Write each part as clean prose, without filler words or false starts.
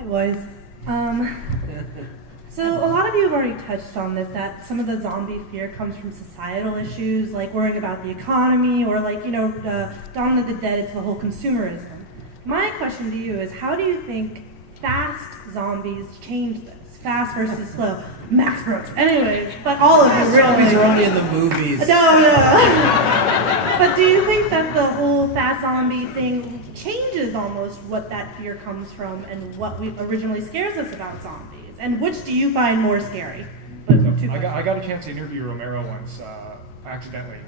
Hi, boys. So a lot of you have already touched on this, that some of the zombie fear comes from societal issues, like worrying about the economy, or like, Dawn of the Dead, it's the whole consumerism. My question to you is, how do you think fast zombies change this? Fast versus slow. Max Brooks. Anyways, but all of you really. Zombies are only in the movies. No. But do you think that the whole fast zombie thing changes almost what that fear comes from and what we originally scares us about zombies? And which do you find more scary? I got a chance to interview Romero once, accidentally,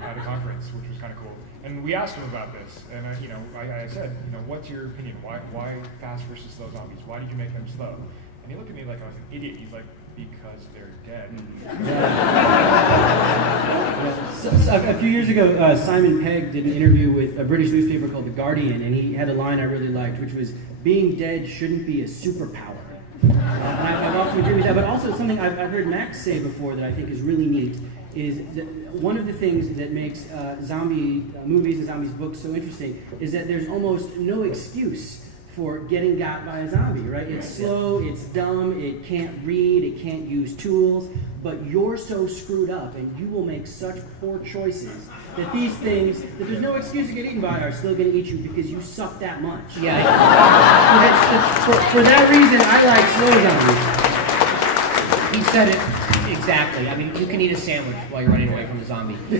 at a conference, which was kind of cool. And we asked him about this, and I said, what's your opinion? Why fast versus slow zombies? Why did you make them slow? And he looked at me like I was an idiot. He's like, because they're dead. So a few years ago, Simon Pegg did an interview with a British newspaper called The Guardian, and he had a line I really liked, which was, being dead shouldn't be a superpower. And I've often agreed with that, but also something I've heard Max say before that I think is really neat is that one of the things that makes zombie movies and zombies books so interesting is that there's almost no excuse for getting got by a zombie, right? It's slow, it's dumb, it can't read, it can't use tools, but you're so screwed up and you will make such poor choices that these things that there's no excuse to get eaten by are still going to eat you because you suck that much. Yeah. For that reason, I like slow zombies. He said it exactly. I mean, you can eat a sandwich while you're running away from a zombie. So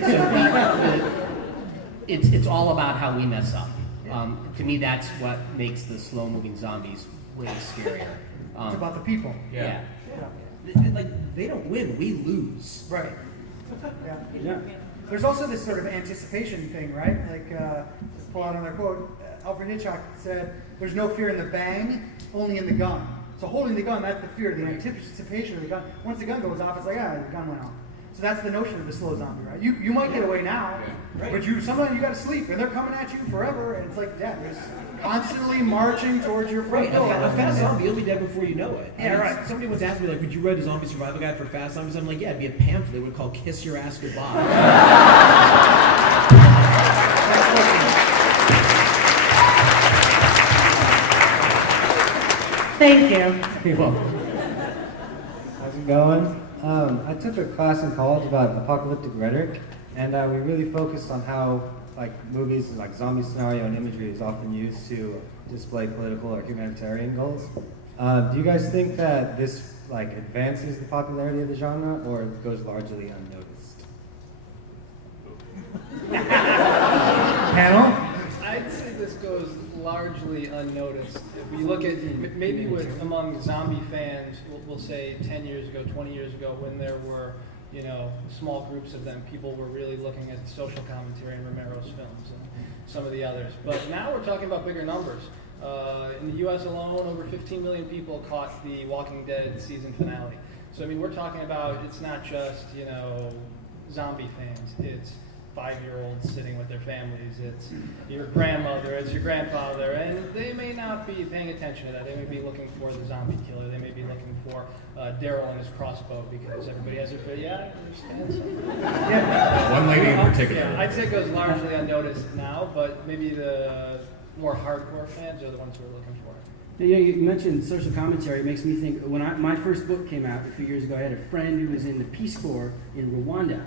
it's all about how we mess up. To me, that's what makes the slow-moving zombies way scarier. It's about the people. Yeah. Like, they don't win, we lose. Right. Yeah. There's also this sort of anticipation thing, right? Like, just pull out another quote. Alfred Hitchcock said, "There's no fear in the bang, only in the gun." So holding the gun, that's the fear, the anticipation of the gun. Once the gun goes off, it's like, the gun went off. So that's the notion of the slow zombie, right? You might get away now, but sometimes you got to sleep, and they're coming at you forever, and it's like, they're constantly marching towards your front door. A fast zombie, you'll be dead before you know it. Yeah, right. Somebody once asked me, like, would you write a zombie survival guide for fast zombies? I'm like, yeah, it'd be a pamphlet. It would call Kiss Your Ass Goodbye. Thank you. You're welcome. How's it going? I took a class in college about apocalyptic rhetoric, and we really focused on how movies like zombie scenario and imagery is often used to display political or humanitarian goals. Do you guys think that this advances the popularity of the genre, or goes largely unnoticed? Panel? I'd say this goes largely unnoticed. If we look at maybe among zombie fans, we'll say 10 years ago, 20 years ago, when there were small groups of them, people were really looking at social commentary in Romero's films and some of the others. But now we're talking about bigger numbers. In the U.S. alone, over 15 million people caught the Walking Dead season finale. So I mean, we're talking about, it's not just zombie fans. It's 5-year-olds sitting with their families, it's your grandmother, it's your grandfather, and they may not be paying attention to that. They may be looking for the zombie killer, they may be looking for Daryl and his crossbow, because everybody has their I understand something. One lady in particular. Yeah, I'd say it goes largely unnoticed now, but maybe the more hardcore fans are the ones who are looking for it. You mentioned social commentary. It makes me think, when my first book came out a few years ago, I had a friend who was in the Peace Corps in Rwanda.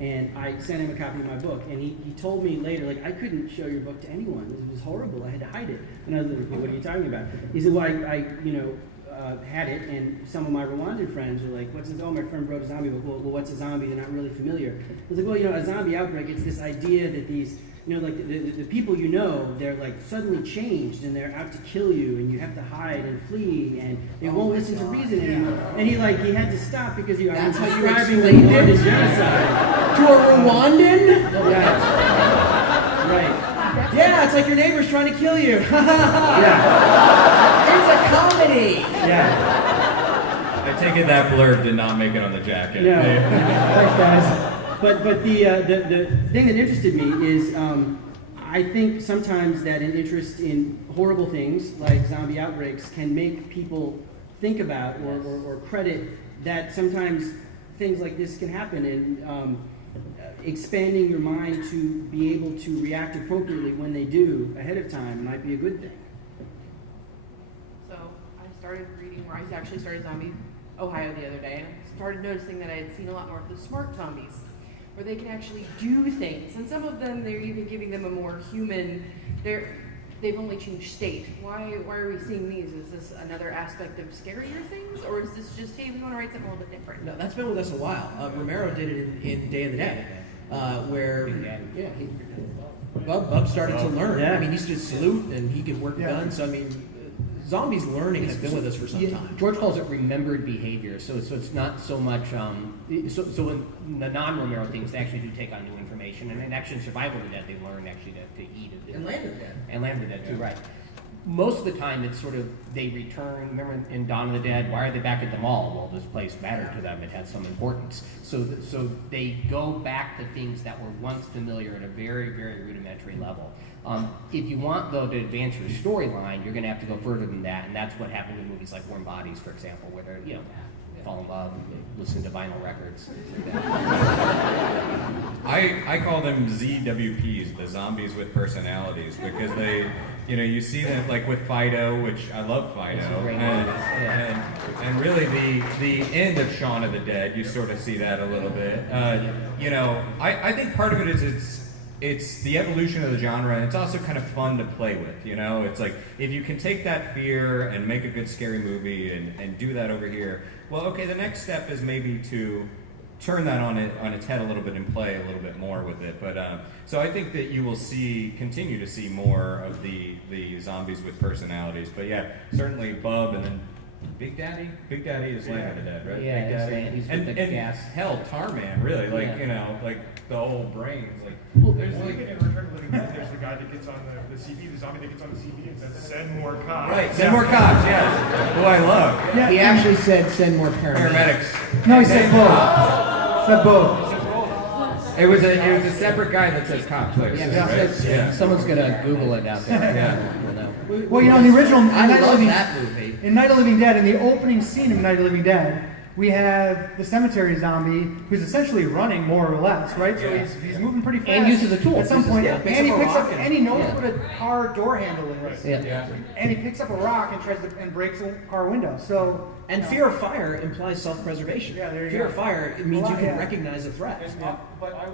And I sent him a copy of my book, and he told me later, I couldn't show your book to anyone. It was horrible. I had to hide it. And I was like, what are you talking about? He said, well, I had it, and some of my Rwandan friends were like, what's this? Oh, my friend wrote a zombie book. Well, what's a zombie? They're not really familiar. I was like, well, a zombie outbreak, it's this idea that these, the people they're suddenly changed, and they're out to kill you, and you have to hide and flee, and they won't listen to reason anymore. And he had to stop because I was describing the Rwandan genocide. To a Rwandan? Yeah. Right. Yeah, it's like your neighbor's trying to kill you. Yeah. It's a comedy. Yeah. I take it that blurb did not make it on the jacket. No. Thanks, guys. But the thing that interested me is I think sometimes that an interest in horrible things like zombie outbreaks can make people think about or credit that sometimes things like this can happen, and expanding your mind to be able to react appropriately when they do ahead of time might be a good thing. So started reading more. I actually started Zombie Ohio the other day, and I started noticing that I had seen a lot more of the smart zombies, where they can actually do things. And some of them, they're even giving them a more human. They've only changed state. Why are we seeing these? Is this another aspect of scarier things, or is this just, hey, we want to write something a little bit different? No, that's been with us a while. Romero did it in Day of the Dead, where Bub started to learn. Yeah. I mean, he used to salute and he could work guns. So I mean, zombies learning has been with us for some time. George calls it remembered behavior, so it's not so much. So in the non-Romero things, they actually do take on new information, and in actually in Survival of the Dead, they learn actually to eat it. And Land of the Dead. And Land of the Dead too, right? Most of the time, it's sort of they return. Remember in Dawn of the Dead, why are they back at the mall? Well, this place mattered to them; it had some importance. So they go back to things that were once familiar at a very, very rudimentary level. If you want, though, to advance your storyline, you're going to have to go further than that, and that's what happened in movies like Warm Bodies, for example, where they're fall in love and listen to vinyl records. I call them ZWPs, the zombies with personalities, because they, you see them like with Fido, which I love Fido, and really the end of Shaun of the Dead, you sort of see that a little bit. I think part of it is it's the evolution of the genre, and it's also kind of fun to play with, It's like, if you can take that fear and make a good scary movie and do that over here, well, okay, the next step is maybe to turn that on its head a little bit and play a little bit more with it. But so I think that you will continue to see more of the zombies with personalities. But yeah, certainly Bub, and then Big Daddy is Land of the Dead, right? Yeah, Big Daddy. he's and with the gas. Hell, Tarman, really, like Yeah. like the whole brains, like. There's like in Return of the Living Dead, there's the guy that gets on the CB, the zombie that gets on the CB and says, "Send more cops." Right, send more cops, yes. Who I love. Yeah, He actually said send more paramedics. No, he said both. Said both. It was a separate guy that says cop places, right? Someone's gonna Google it out there. Yeah. Well, in the original I Night of love Living, that movie. in Night of the Living Dead, in the opening scene of Night of the Living Dead, we have the cemetery zombie who's essentially running more or less, right? So he's moving pretty fast. And uses a tool. At some point, Picks and he up a picks up, rock and he knows what a car door handle is. Yeah. And he picks up a rock and tries to breaks a car window. So And fear of fire implies self-preservation. Yeah, there you fear go. of fire, it means Well, you can yeah. recognize a threat. But I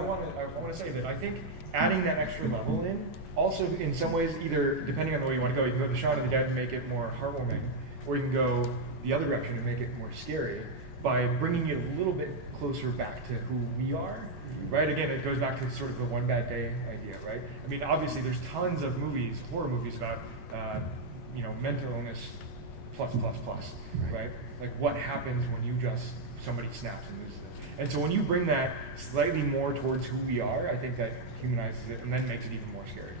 want to say that I think adding that extra level in also in some ways, either depending on the way you want to go, you can go the Shaun of the Dead and make it more heartwarming, or you can go the other direction and make it more scary by bringing it a little bit closer back to who we are. Right? Again, it goes back to sort of the one bad day idea, right? I mean, obviously, there's tons of movies, horror movies about mental illness plus, right? Like what happens when somebody snaps and loses it. And so when you bring that slightly more towards who we are, I think that humanizes it and then makes it even more scary.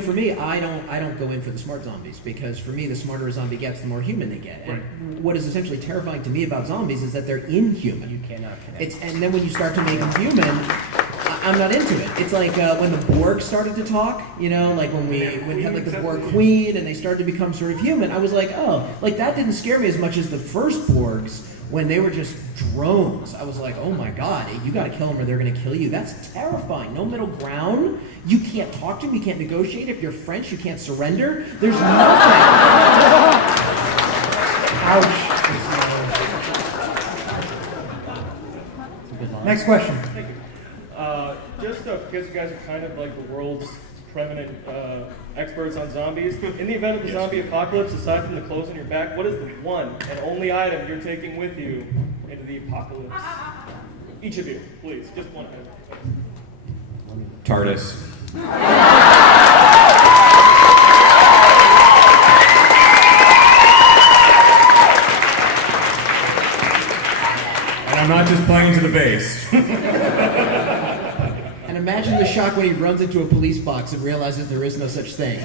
For me, I don't go in for the smart zombies, because for me, the smarter a zombie gets, the more human they get. And what is essentially terrifying to me about zombies is that they're inhuman. You cannot connect. And then when you start to make them human, I'm not into it. It's like when the Borg started to talk, like when we had like the Borg Queen and they started to become sort of human. I was like, oh, like that didn't scare me as much as the first Borgs when they were just drones. I was like, oh my God, you got to kill them or they're going to kill you. That's terrifying. No middle ground. You can't talk to them. You can't negotiate. If you're French, you can't surrender. There's nothing. Ouch. Next question. Thank you. Just because you guys are kind of like the world's preeminent experts on zombies, in the event of the zombie apocalypse, aside from the clothes on your back, what is the one and only item you're taking with you into the apocalypse? Each of you, please, just one item. TARDIS. And I'm not just playing to the bass. And imagine the shock when he runs into a police box and realizes there is no such thing.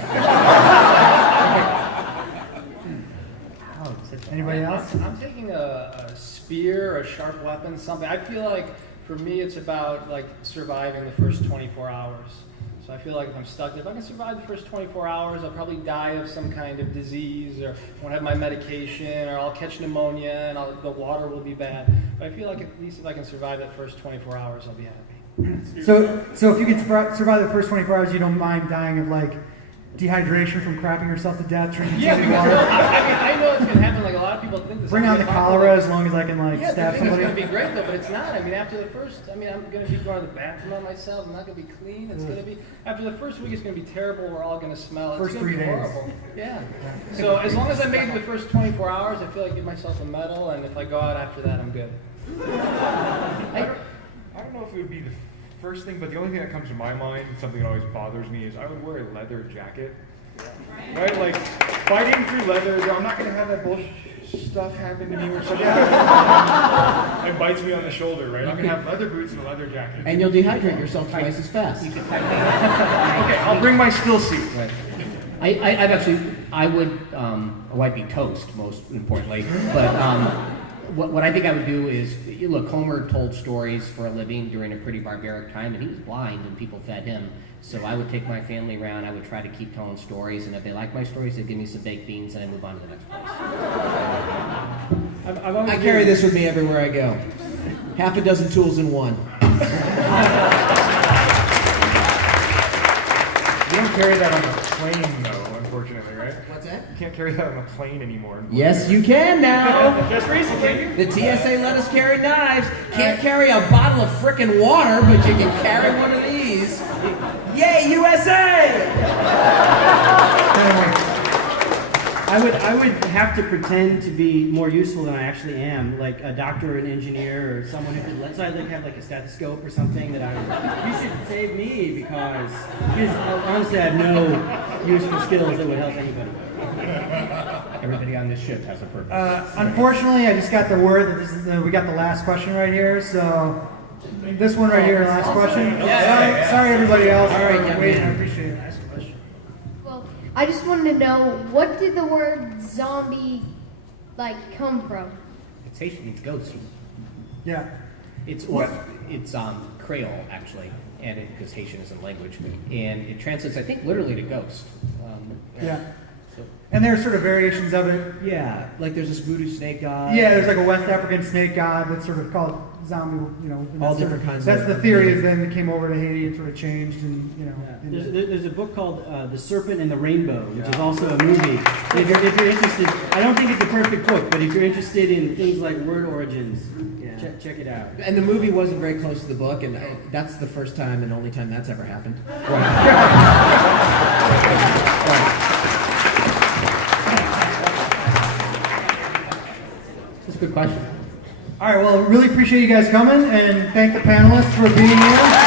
Anybody else? I'm taking a spear, a sharp weapon, something. I feel like for me it's about like surviving the first 24 hours. So I feel like if I can survive the first 24 hours, I'll probably die of some kind of disease, or won't have my medication, or I'll catch pneumonia, and the water will be bad. But I feel like at least if I can survive that first 24 hours, I'll be happy. So if you can survive the first 24 hours, you don't mind dying of like dehydration from crapping yourself to death drinking Yeah, too because much water. I know it's gonna happen. Like a lot of people think this. Bring on the cholera as long as I can like Yeah, stab they think it's somebody. gonna be great though, but it's not. I mean, after the first, I'm gonna be going to the bathroom on myself. I'm not gonna be clean. It's gonna be after the first week. It's gonna be terrible. We're all gonna smell. It's First gonna 3 be days. horrible. Yeah. So as long as I make it the first 24 hours, I feel like I give myself a medal, and if I go out after that, I'm good. I don't know if it would be the first thing, but the only thing that comes to my mind, something that always bothers me, is I would wear a leather jacket. Right? Like, fighting through leather, I'm not going to have that bullshit stuff happen to me where something and bites me on the shoulder, right? I'm going to have leather boots and a leather jacket. And you'll dehydrate yourself twice as fast. Okay, I'll bring my still seat. Right. I would, I'd be toast, most importantly. But what I think I would do is, look, Homer told stories for a living during a pretty barbaric time, and he was blind, and people fed him. So I would take my family around, I would try to keep telling stories, and if they like my stories, they'd give me some baked beans, and I'd move on to the next place. I carry this with me everywhere I go. Half a dozen tools in one. You don't carry that on a plane, though, unfortunately, right? What's that? You can't carry that on a plane anymore. Yes, you can now. Just recently. The TSA let us carry knives. Can't carry a bottle of frickin' water, but you can carry one of these. Yay, USA! I would have to pretend to be more useful than I actually am, like a doctor or an engineer or someone who could. So I'd like have like a stethoscope or something that you should save me because honestly I have no useful skills that would help anybody. Everybody on this ship has a purpose. Unfortunately, I just got the word that this is we got the last question right here. So this one right here, last question. Sorry, everybody else. All right, young waiting. I man. appreciate it. Well, I just wanted to know, what did the word zombie, come from? It's Haitian, it's ghost. Yeah. It's Creole, actually, and because Haitian isn't language. And it translates, I think, literally to ghost. Yeah. So, And there's sort of variations of it. Yeah, like there's this voodoo snake god. Yeah, there's like a West African snake god that's sort of called zombie. and All that's different sort of, kinds That's of- the theory. Is then it came over to Haiti and sort of changed, and There's a book called The Serpent and the Rainbow, which is also a movie. If you're interested, I don't think it's a perfect book, but if you're interested in things like word origins, check it out. And the movie wasn't very close to the book, and that's the first time and only time that's ever happened. That's a good question. All right. Well, really appreciate you guys coming, and thank the panelists for being here.